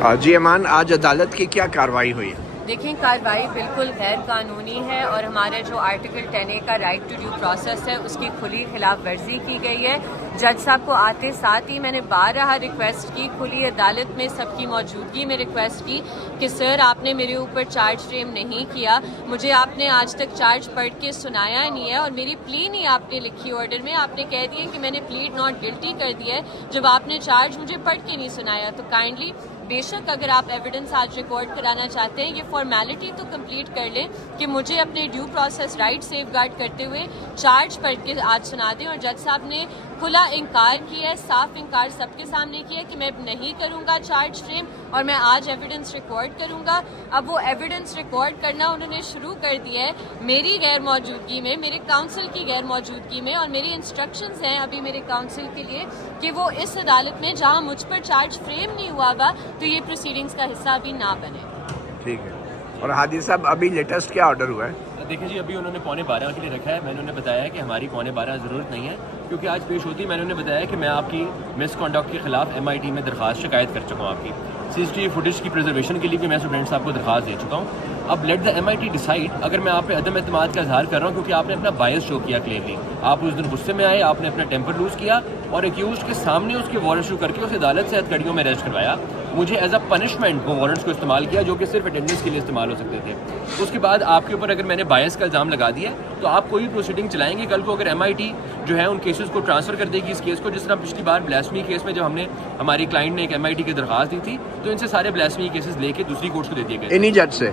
جی ایمان، آج عدالت کی کیا کارروائی ہوئی؟ دیکھیں، کارروائی بالکل غیر قانونی ہے اور ہمارا جو آرٹیکل 10A کا رائٹ ٹو ڈیو پروسیس ہے اس کی کھلی خلاف ورزی کی گئی ہے۔ جج صاحب کو آتے ساتھ ہی میں نے بارہا ریکویسٹ کی، کھلی عدالت میں سب کی موجودگی میں ریکویسٹ کی کہ سر آپ نے میرے اوپر چارج فریم نہیں کیا، مجھے آپ نے آج تک چارج پڑھ کے سنایا نہیں ہے اور میری پلی نہیں آپ نے لکھی آرڈر میں، آپ نے کہہ دیا کہ میں نے پلیڈ ناٹ گلٹی کر دیا ہے جب آپ نے چارج مجھے پڑھ کے نہیں سنایا۔ تو کائنڈلی بے شک اگر آپ ایویڈنس آج ریکارڈ کرانا چاہتے ہیں، یہ فارمیلٹی تو کمپلیٹ کر لیں کہ مجھے اپنے due process right safeguard کرتے ہوئے چارج پڑھ کے آج سنا دیں۔ اور جج صاحب نے کھلا انکار کیا ہے، صاف انکار سب کے سامنے کیا ہے کہ میں نہیں کروں گا چارج فریم اور میں آج ایویڈنس ریکارڈ کروں گا۔ اب وہ ایویڈنس ریکارڈ کرنا انہوں نے شروع کر دیا ہے میری غیر موجودگی میں، میرے کاؤنسل کی غیر موجودگی میں، اور میری انسٹرکشنز ہیں ابھی میرے کاؤنسل کے لیے کہ وہ اس عدالت میں جہاں مجھ پر چارج فریم نہیں ہوا ہوا تو یہ پروسیڈنگز کا حصہ ابھی نہ بنے۔ ٹھیک ہے۔ اور حادی صاحب، ابھی لیٹسٹ کیا آرڈر ہوا ہے؟ دیکھیں جی، ابھی انہوں نے 11:15 کے لیے رکھا ہے۔ میں نے انہیں بتایا کہ ہماری 11:15 ضرورت نہیں ہے کیونکہ آج پیش ہوتی میں نے انہیں بتایا کہ میں آپ کی مس کنڈکٹ کے خلاف MIT میں درخواست شکایت کر چکا ہوں آپ کی CCTV فوٹیج کی پریزرویشن کے لیے بھی میں اسٹوڈنٹ صاحب کو درخواست دے چکا ہوں۔ اب لیٹ دا MIT ڈیسائیڈ اگر میں آپ پہ عدم اعتماد کا اظہار کر رہا ہوں کیونکہ آپ نے اپنا بائس شو کیا کلیئرلی، آپ اس دن غصے میں آئے، آپ نے اپنا ٹیمپر لوز کیا اور ایکیوزڈ کے سامنے اس کے وارنٹ ایشو کر کے اس عدالت سے ہتھ کڑیوں میں اریسٹ کروایا۔ مجھے ایز اے پنشمنٹ وہ وارنٹس کو استعمال کیا جو کہ صرف اٹینڈنس کے لیے استعمال ہو سکتے تھے۔ اس کے بعد آپ کے اوپر اگر میں نے بائس کا الزام لگا دیا تو آپ کوئی پروسیڈنگ چلائیں گے کل کو اگر MIT جو ہے ان کیسز کو ٹرانسفر کر دے گی اس کیس کو، جس طرح پچھلی بار بلاسفمی کیس میں جب ہم نے ہماری کلائنٹ نے ایک MIT کی درخواست دی تھی تو ان سے سارے بلاسفمی کیسز لے کے دوسری کورٹس کو دے دیے گئے، انہی جج سے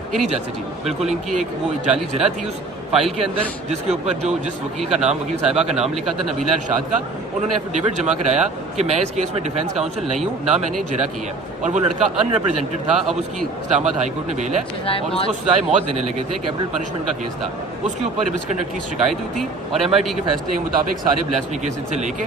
جی بالکل۔ ان کی ایک وہ جعلی جرح تھی اس فائل کے اندر جس کے اوپر جس وکیل کا نام، وکیل صاحبہ کا نام لکھا تھا نبیلہ ارشاد کا، انہوں نے ایفیڈیوٹ جمع کرایا کہ میں اس کیس میں ڈیفینس کاؤنسل نہیں ہوں، نہ میں نے جرح کی ہے، اور وہ لڑکا ان ریپرزینٹڈ تھا۔ اب اس کی اسلام آباد ہائی کورٹ نے بیل ہے اور اس کو سزائے موت دینے لگے تھے، کیپٹل پنشمنٹ کا کیس تھا۔ اس کے اوپر مس کنڈکٹ کی شکایت ہوئی تھی اور MIT کے فیصلے کے مطابق سارے بلاسفمی کیس ان سے لے کے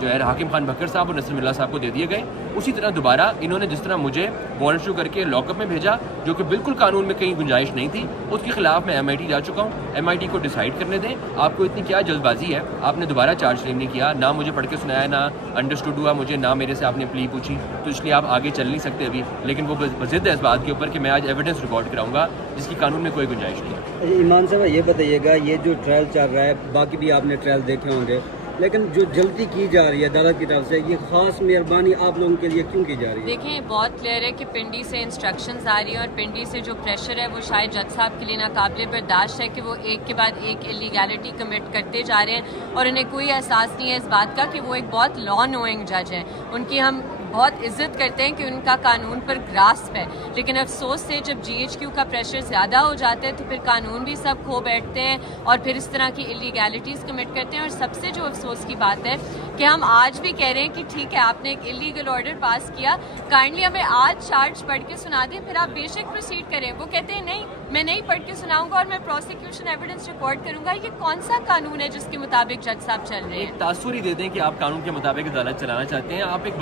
جو ہے حاکم خان بکر صاحب اور نصر اللہ صاحب کو دے دیے گئے۔ اسی طرح دوبارہ انہوں نے جس طرح مجھے وارنٹ ایشو کر کے لاک اپ میں بھیجا جو کہ بالکل قانون میں کہیں گنجائش نہیں تھی، اس کے خلاف میں MIT جا چکا ہوں۔ MIT کو ڈیسائیڈ کرنے دیں۔ آپ کو اتنی کیا جلد بازی ہے؟ آپ نے دوبارہ چارج فریم نہیں کیا، نہ مجھے پڑھ کے سنایا، نہ انڈرسٹوڈ ہوا مجھے، نہ میرے سے آپ نے پلی پوچھی، تو اس لیے آپ آگے چل نہیں سکتے ابھی۔ لیکن وہ ضد ہے اس بات کے اوپر کہ میں آج ایویڈنس ریکارڈ کراؤں گا جس کی قانون میں کوئی گنجائش نہیں ہے۔ ایمان صاحب یہ بتائیے گا، یہ جو ٹرائل چل رہا ہے، باقی بھی آپ نے ٹرائل دیکھے ہوں گے، لیکن جو جلدی کی جا رہی ہے عدالت کی طرف سے، یہ خاص مہربانی آپ لوگوں کے لیے کیوں کی جا رہی ہے؟ دیکھیں، بہت کلیئر ہے کہ پنڈی سے انسٹرکشنز آ رہی ہیں اور پنڈی سے جو پریشر ہے وہ شاید جج صاحب کے لیے ناقابل برداشت ہے کہ وہ ایک کے بعد ایک ایلیگیلٹی کمٹ کرتے جا رہے ہیں اور انہیں کوئی احساس نہیں ہے اس بات کا کہ وہ ایک بہت لا نوئنگ جج ہیں۔ ان کی ہم بہت عزت کرتے ہیں کہ ان کا قانون پر گراسپ ہے، لیکن افسوس سے جب GHQ کا پریشر زیادہ ہو جاتا ہے تو پھر قانون بھی سب کھو بیٹھتے ہیں اور پھر اس طرح کی ایلیگیلٹیز کمٹ کرتے ہیں۔ اور سب سے جو افسوس کی بات ہے کہ ہم آج بھی کہہ رہے ہیں کہ ٹھیک ہے آپ نے ایک انلیگل آرڈر پاس کیا، کائنڈلی ہمیں آج چارج پڑھ کے سنا دیں، پھر آپ بے شک پروسیڈ کریں۔ وہ کہتے ہیں نہیں میں نہیں پڑھ کے سناؤں گا اور میں پروسیکیوشن ایویڈنس ریکارڈ کروں گا۔ یہ کون سا قانون ہے جس کے مطابق جج صاحب چل رہے ہیں؟ ایک تاثر ہی دے دیں کہ آپ قانون کے مطابق عدالت چلانا چاہتے ہیں، آپ ایک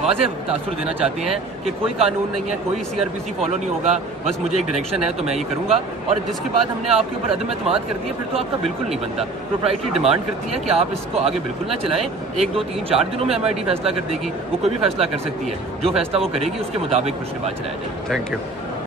واضح تاثر دینا چاہتے ہیں کہ کوئی قانون نہیں ہے، کوئی CRPC فالو نہیں ہوگا، بس مجھے ایک ڈائریکشن ہے تو میں یہ کروں گا، اور جس کے بعد ہم نے آپ کے اوپر عدم اعتماد کر دیا پھر تو آپ کا بالکل نہیں بنتا۔ پروپرائٹری ڈیمانڈ کرتی ہے کہ آپ اس کو آگے بالکل نہ چلائیں، 1 2 3 4 دنوں میں MIT فیصلہ کر دے گی، وہ کوئی بھی فیصلہ کر سکتی ہے، جو فیصلہ وہ کرے گی اس کے مطابق پھر اس کے بعد چلایا جائے۔ Thank you.